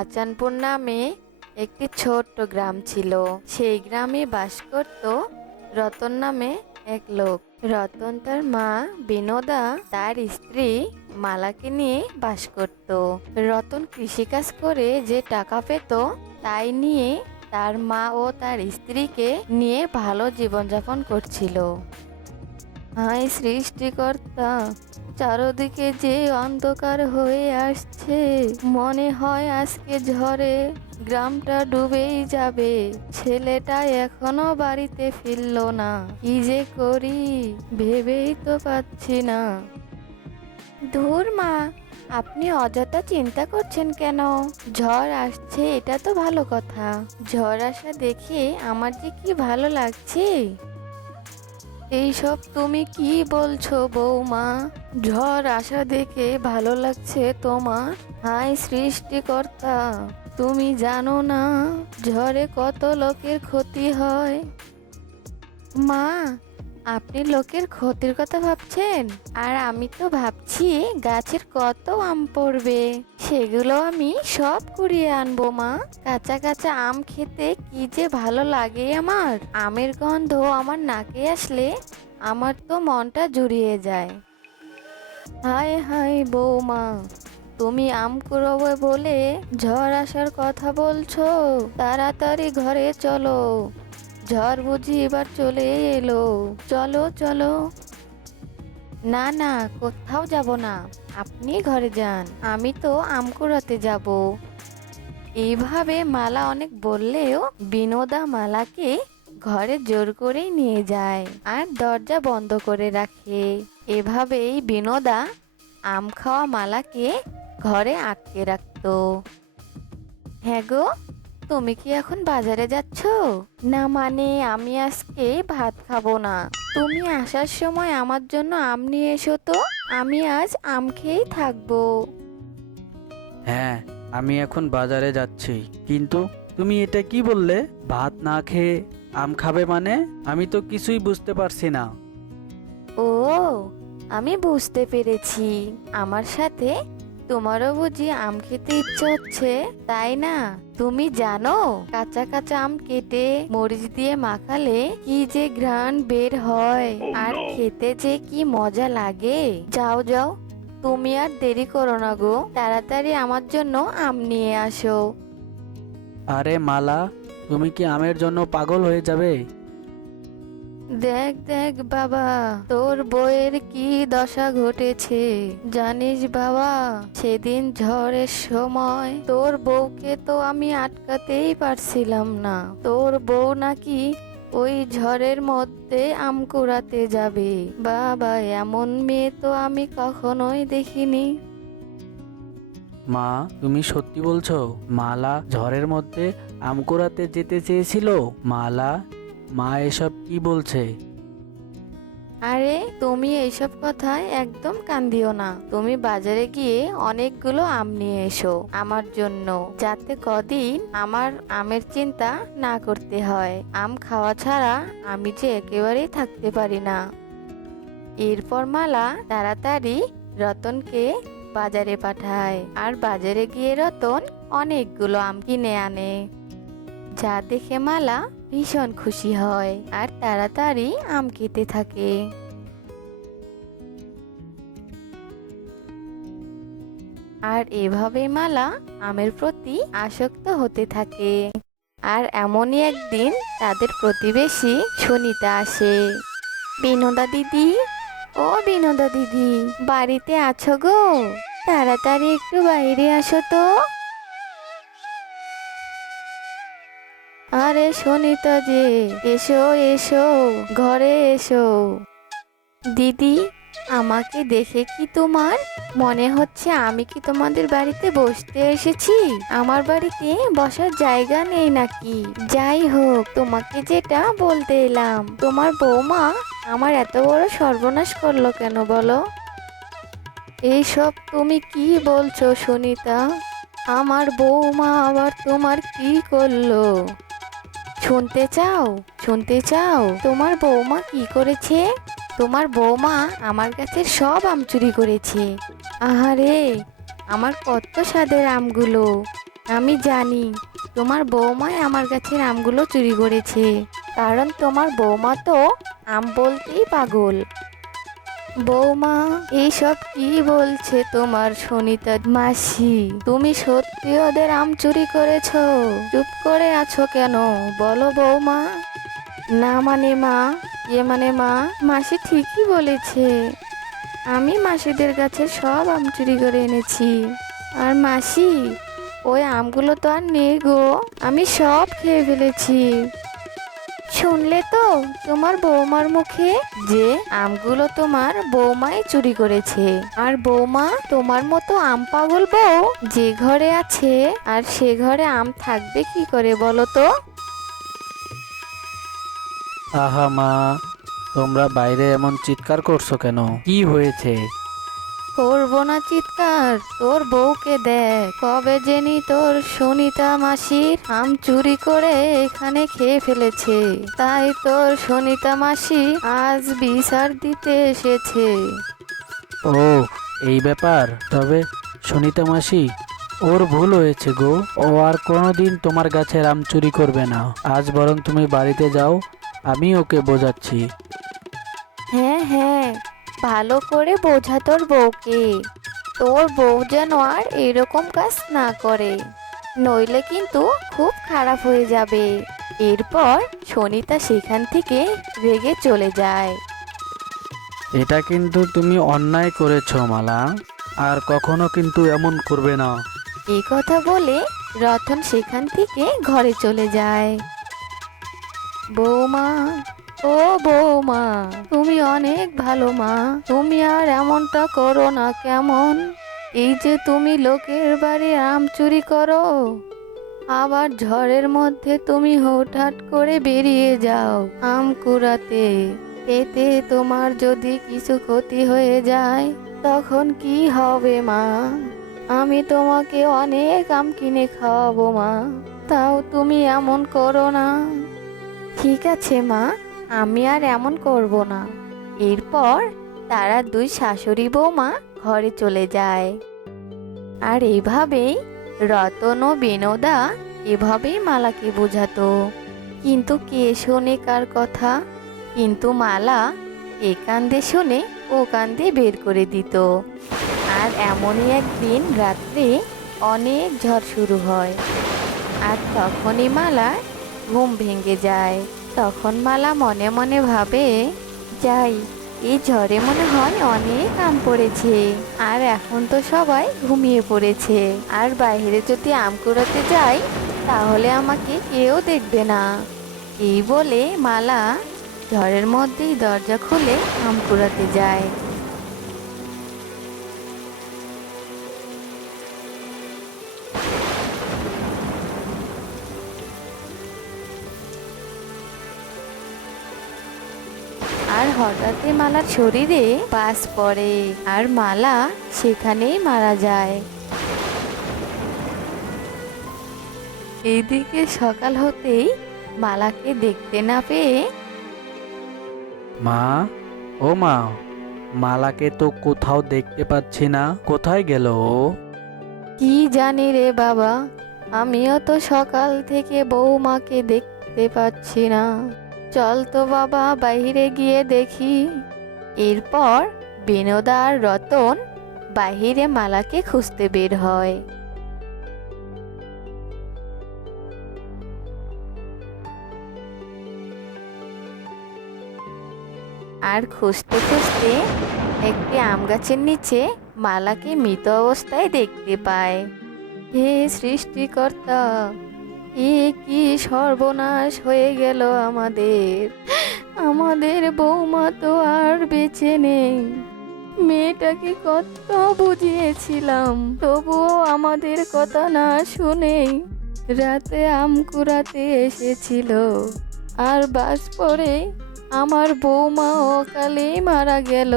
আচানপুর নামে একটি ছোট্ট গ্রাম ছিল। সেই গ্রামে বাস করত রতন নামে এক লোক। রতন তার মা বিনোদা তার স্ত্রী মালাকে নিয়ে বাস করত। রতন কৃষিকাজ করে যে টাকা পেত তাই নিয়ে তার মা ও তার স্ত্রীকে নিয়ে ভালো জীবনযাপন করছিল। হায় সৃষ্টিকর্তা, চারদিকে যে অন্ধকার হয়ে আসছে, মনে হয় আজকে ঝড়ে গ্রামটা ডুবেই যাবে। ছেলেটা এখনো বাড়িতে ফিরলো না, কি যে করি ভেবেই তো পাচ্ছি না। ধুর মা, আপনি অযথা চিন্তা করছেন কেন? ঝড় আসছে এটা তো ভালো কথা। ঝড় আসা দেখে আমার যে কি ভালো লাগছে। এইসব তুমি কি বলছো বৌমা? ঝড় আসা দেখে ভালো লাগছে তোমার? হায় সৃষ্টিকর্তা, তুমি জানো না ঝড়ে কত লোকের ক্ষতি হয়? মা, আপনি লোকের ক্ষতির কথা ভাবছেন, আর আমি তো ভাবছি গাছের কত আম পড়বে। সেগুলো আমি সব কুড়িয়ে আনবো মা। কাঁচা কাঁচা আম খেতে কি যে ভালো লাগে আমার। আমের গন্ধ আমার নাকে আসলে আমার তো মনটা জুড়িয়ে যায়। হায় হায় বৌমা, তুমি আম কুড়োবে বলে ঝড় আসার কথা বলছো? তাড়াতাড়ি ঘরে চলো, ঝড় বুঝি এবার চলে এলো। চলো চলো। না না, কোথাও যাব না, আপনি ঘরে যান, আমি তো আম কুড়াতে যাব। এইভাবে মালা অনেক বললেও বিনোদা মালাকে ঘরে জোর করেই নিয়ে যায় আর দরজা বন্ধ করে রাখে। এভাবেই বিনোদা আম খাওয়া মালাকে ঘরে আটকে রাখতো। হ্যাঁ গো, তুমি কি এখন বাজারে যাচ্ছ? না মানে আমি আজকে ভাত খাবো না। তুমি আসার সময় আমার জন্য আম নিয়ে এসো তো, আমি আজ আম খেয়েই থাকবো। হ্যাঁ, আমি এখন বাজারে যাচ্ছি। কিন্তু তুমি এটা কি বললে? ভাত না খেয়ে আম খাবে মানে? আমি তো কিছুই বুঝতে পারছি না। ও, আমি বুঝতে পেরেছি। আমার সাথে তোমারও বুঝি আম খেতে ইচ্ছে হচ্ছে, তাই না? তুমি জানো কাঁচা কাঁচা আম কেটে মরিচ দিয়ে মাখালে কি যে ঘ্রাণ বের হয়, আর খেতে যে কি মজা লাগে। যাও যাও, তুমি আর দেরি করো না গো, তাড়াতাড়ি আমার জন্য আম নিয়ে আসো। আরে মালা, তুমি কি আমের জন্য পাগল হয়ে যাবে? দেখ দেখ বাবা, তোর বউয়ের কি দশা ঘটেছে জানিস বাবা? সেদিন ঝড়ের সময় তোর বউকে তো আমি আটকাতেই পারছিলাম না। তোর বউ নাকি ওই ঝড়ের মধ্যে আম কুড়াতে যাবে। বাবা, এমন মেয়ে তো আমি কখনোই দেখিনি। মা, তুমি সত্যি বলছো? মালা ঝড়ের মধ্যে আম কুড়াতে যেতে চেয়েছিল? মালা, মা এসব কি বলছে? আরে তুমি এইসব কথায় একদম কান দিও না। তুমি বাজারে গিয়ে অনেকগুলো আম নিয়ে এসো আমার জন্য, যাতে কদিন আমার আমের চিন্তা না করতে হয়। আম খাওয়া ছাড়া আমি যে একেবারেই থাকতে পারি না। এরপর মালা তাড়াতাড়ি রতনকে বাজারে পাঠায়, আর বাজারে গিয়ে রতন অনেকগুলো আম কিনে আনে, যা দেখে মালা ভীষণ খুশি হয় আর তাড়াতাড়ি আম খেতে থাকে। আর এভাবে মালা আমের প্রতি আসক্ত হতে থাকে। আর এমনই একদিন তাদের প্রতিবেশী সুনিতা আসে। বিনোদা দিদি, ও বিনোদা দিদি, বাড়িতে আছো গো? তাড়াতাড়ি একটু বাইরে আসো তো। আরে সুনিতা যে, এসো এসো, ঘরে এসো। দিদি, আমাকে দেখে কি তোমার মনে হচ্ছে আমি কি তোমাদের বাড়িতে বসতে এসেছি? আমার বাড়িতে বসার জায়গা নেই নাকি? যাই হোক, তোমাকে যেটা বলতে এলাম, তোমার বৌমা আমার এত বড় সর্বনাশ করলো কেন বলো? এইসব তুমি কি বলছো সুনিতা? আমার বৌমা আবার তোমার কি করলো? শুনতে চাও? শুনতে চাও তোমার বৌমা কি করেছে? তোমার বৌমা আমার গাছের সব আম চুরি করেছে। আহারে, আমার কত স্বাদের আমগুলো, আমি জানি তোমার বৌমাই আমার গাছের আমগুলো চুরি করেছে, কারণ তোমার বৌমা তো আম বলতেই পাগল। বৌমা, এইসব কি বলছে তোমার সুনিতা মাসি? তুমি সত্যি ওদের আম চুরি করেছো? চুপ করে আছো কেন, বলো বৌমা। না মানে মা, মা, মাসি ঠিকই বলেছে। আমি মাসিদের কাছে সব আম চুরি করে এনেছি। আর মাসি, ওই আমগুলো তো আর নেই গো, আমি সব খেয়ে ফেলেছি। শুনলে তো তোমার বৌমার মুখে যে আমগুলো তোমার বৌমাই চুরি করেছে। আর বৌমা তোমার মতো আম পাগল বউ যে ঘরে আছে, আর সে ঘরে আম থাকবে কি করে বলো তো? আহা মা, তোমরা বাইরে এমন চিৎকার করছো কেন? কি হয়েছে? করবো না চিৎকার, তোর বউকে দেখ, কবে জেনি তোর সুনিতা মাসির আম চুরি করে এখানে খেয়ে ফেলেছে। তাই তোর সুনিতা মাসি আজ বিচার দিতে এসেছে। ও, এই ব্যাপার। তবে সুনিতা মাসি, ওর ভুল হয়েছে গো। ও আর কোনোদিন তোমার গাছের আম চুরি করবে না। আজ বরং তুমি বাড়িতে যাও, আমি ওকে বোঝাচ্ছি। হ্যাঁ হ্যাঁ, ভালো করে বোঝা তোর বউকে। তোর বউ যেন আর এরকম কাজ না করে, নইলে কিন্তু খুব খারাপ হয়ে যাবে। এরপর সনিতা সেখান থেকে রেগে চলে যায়। এটা কিন্তু তুমি অন্যায় করেছো মালা, আর কখনো কিন্তু এমন করবে না। এই কথা বলে রতন সেখান থেকে ঘরে চলে যায়। বৌমা, ও বৌমা, তুমি অনেক ভালো মা, তুমি আর এমনটা করো না কেমন? এই যে তুমি লোকের বাড়ি আম চুরি করো, আবার ঝড়ের মধ্যে তুমি হুটহাট করে বেরিয়ে যাও আম কুড়াতে। এতে তোমার যদি কিছু ক্ষতি হয়ে যায় তখন কি হবে মা? আমি তোমাকে অনেক আম কিনে খাওয়াবো মা, তাও তুমি এমন করো না। ঠিক আছে মা, আমি আর এমন করব না। এরপর তারা দুই শাশুড়ি বৌমা ঘরে চলে যায়। আর এইভাবেই রতন ও বিনোদা এভাবেই মালাকে বোঝাতো। কিন্তু কে শোনে কার কথা? কিন্তু মালা এ কান্দে শুনে ও কান্দে বের করে দিত। আর এমনই একদিন রাত্রে অনেক ঝড় শুরু হয়। আর তখনই মালা ঘুম ভেঙে যায়। তখন মালা মনে মনে ভাবে, যাই, এই ঝড়ে মনে হয় অনেক আম পড়েছে, আর এখন তো সবাই ঘুমিয়ে পড়েছে। আর বাইরে যদি আম কুড়াতে যাই তাহলে আমাকে কেউ দেখবে না। এই বলে মালা ঝড়ের মধ্যেই দরজা খুলে আম কুড়াতে যায়। আর হঠাৎই মালার শরীরে বাজ পড়ে, আর মালা সেখানেই মারা যায়। এইদিকে সকাল হতেই মালাকে দেখতে না পেয়ে, মা, ও মা, মালাকে তো কোথাও দেখতে পাচ্ছি না। কোথায় গেল ও? কি জানি রে বাবা, আমিও তো সকাল থেকে বৌমাকে দেখতে পাচ্ছি না। চল তো বাবা বাইরে গিয়ে দেখি। এরপর বিনোদা আর রতন বাইরে মালাকে খুঁজতে বের হয়। আর খুঁজতে খুঁজতে একটি আম গাছের নিচে মালাকে মৃত অবস্থায় দেখতে পায়। হে সৃষ্টিকর্তা, এ কি সর্বনাশ হয়ে গেল আমাদের! আমাদের বৌমা তো আর বেঁচে নেই। মেয়েটাকে কত বুঝিয়েছিলাম, তবুও আমাদের কথা না শুনেই রাতে আম কুড়াতে এসেছিল। আর বাজ পড়ে আমার বৌমা অকালেই মারা গেল।